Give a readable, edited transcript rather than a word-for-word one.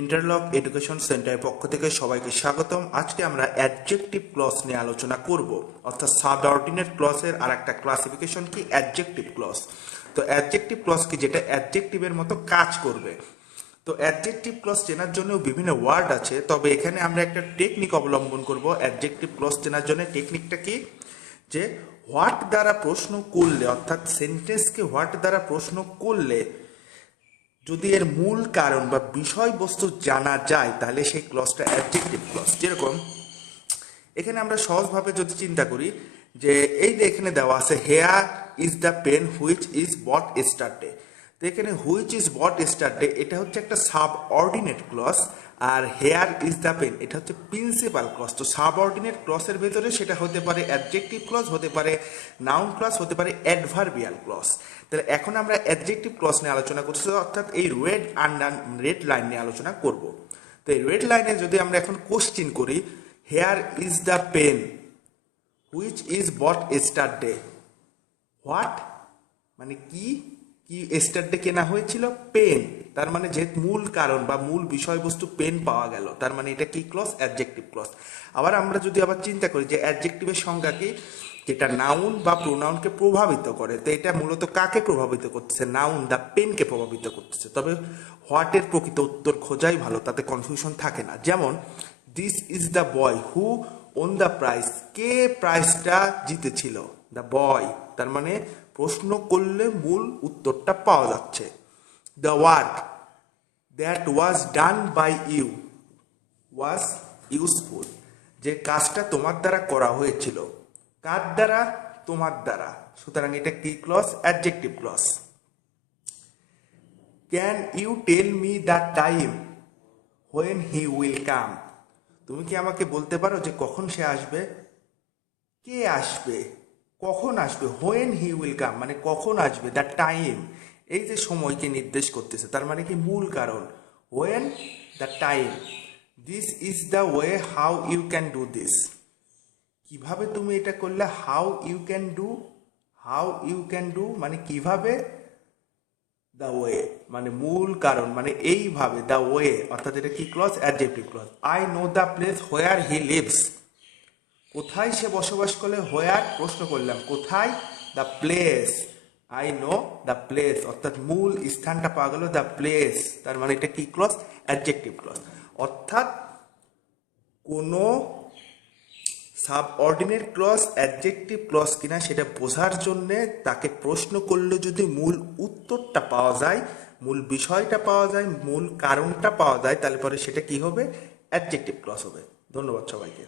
Interlock education সেন্টারের পক্ষ থেকে সবাইকে স্বাগতম। আজকে আমরা অ্যাডজেক্টিভ ক্লজ নিয়ে আলোচনা করব, অর্থাৎ সাবঅর্ডিনেট ক্লজের আর একটা ক্লাসিফিকেশন কি অ্যাডজেক্টিভ ক্লজ। তো অ্যাডজেক্টিভ ক্লজ কি, যেটা অ্যাডজেক্টিভের মতো কাজ করবে। তো অ্যাডজেক্টিভ ক্লজ চেনার জন্য বিভিন্ন ওয়ার্ড আছে, তবে এখানে আমরা একটা টেকনিক অবলম্বন করব অ্যাডজেক্টিভ ক্লজ চেনার জন্য। টেকনিকটা কি, যে হোয়াট দ্বারা প্রশ্ন করলে, অর্থাৎ সেন্টেন্সকে হোয়াট দ্বারা প্রশ্ন করলে যদি এর মূল কারণ বা বিষয়বস্তু জানা যায়, তাহলে সেই ক্লজটা অ্যাডজেক্টিভ ক্লজ। যেরকম এখানে আমরা সহজভাবে যদি চিন্তা করি, যে এই যে এখানে দেওয়া আছে here is the pen which is bought yesterday. তো এখানে হুইচ ইজ বট এস্টারডে এটা হচ্ছে একটা সাবঅর্ডিনেট ক্লজ, আর হেয়ার ইজ দ্য পেন এটা হচ্ছে প্রিন্সিপাল ক্লজ। তো সাবঅর্ডিনেট ক্লজের ভেতরে সেটা হতে পারে অ্যাডজেক্টিভ ক্লজ, হতে পারে নাউন ক্লজ, হতে পারে অ্যাডভার্বিয়াল ক্লজ। তাহলে এখন আমরা অ্যাডজেক্টিভ ক্লজ নিয়ে আলোচনা করছি, অর্থাৎ এই রেড লাইন নিয়ে আলোচনা করব। তো এই রেড লাইনে যদি আমরা এখন কোশ্চিন করি, here is the pen which is bought yesterday, what মানে কি, কি এস্টারডে কেনা হয়েছিল, পেন। তার মানে যে মূল কারণ বা মূল বিষয়বস্তু পেন পাওয়া গেল, তার মানে এটা কি ক্লজ, অ্যাডজেক্টিভ ক্লজ। আবার আমরা যদি আবার চিন্তা করি যে অ্যাডজেক্টিভের সংজ্ঞা কি, যেটা নাউন বা প্রোনাউনকে প্রভাবিত করে। তো এটা মূলত কাকে প্রভাবিত করতেছে, নাউন দ্য পেনকে প্রভাবিত করতেছে। তবে হোয়াটের প্রকৃত উত্তর খোঁজাই ভালো, তাতে কনফিউশন থাকে না। যেমন this is the boy who won the prize, কে প্রাইজটা জিতেছিল, দ্য বয়। তার মানে প্রশ্ন করলে মূল উত্তরটা পাওয়া যাচ্ছে। The work that was done by you was useful, যে কাজটা তোমার দ্বারা করা হয়েছিল, কার দ্বারা, তোমার দ্বারা। সুতরাং এটা কি clause, adjective clause. Can you tell me the time when he will come, তুমি কি আমাকে বলতে পারো যে কখন সে আসবে, কে আসবে, কখন আসবে। হোয়েন হি উইল কাম মানে কখন আসবে, দ্য টাইম এই যে সময়কে নির্দেশ করতেছে, তার মানে কি মূল কারণ, when the time. This is the way how you can do this, কিভাবে তুমি এটা করলে, how you can do, how you can do মানে কিভাবে, দ্য ওয়ে মানে মূল কারণ, মানে এইভাবে, দ্য ওয়ে। অর্থাৎ এটা কি clause, adjective clause. I know the place where he lives, কোথায় সে বসবাস করে, হোয়ার প্রশ্ন করলাম, কোথায়, the place. I know the place অর্থাৎ মূল স্থানটা পাওয়া গেল, দ্য প্লেস। তার মানে এটা কি ক্লজ, অ্যাডজেক্টিভ ক্লজ। অর্থাৎ কোনো সাবঅর্ডিনেট ক্লজ অ্যাডজেক্টিভ ক্লজ কিনা সেটা বোঝার জন্যে তাকে প্রশ্ন করলে যদি মূল উত্তরটা পাওয়া যায়, মূল বিষয়টা পাওয়া যায়, মূল কারণটা পাওয়া যায়, তাহলে পরে সেটা কি হবে, অ্যাডজেক্টিভ ক্লজ হবে। ধন্যবাদ সবাইকে।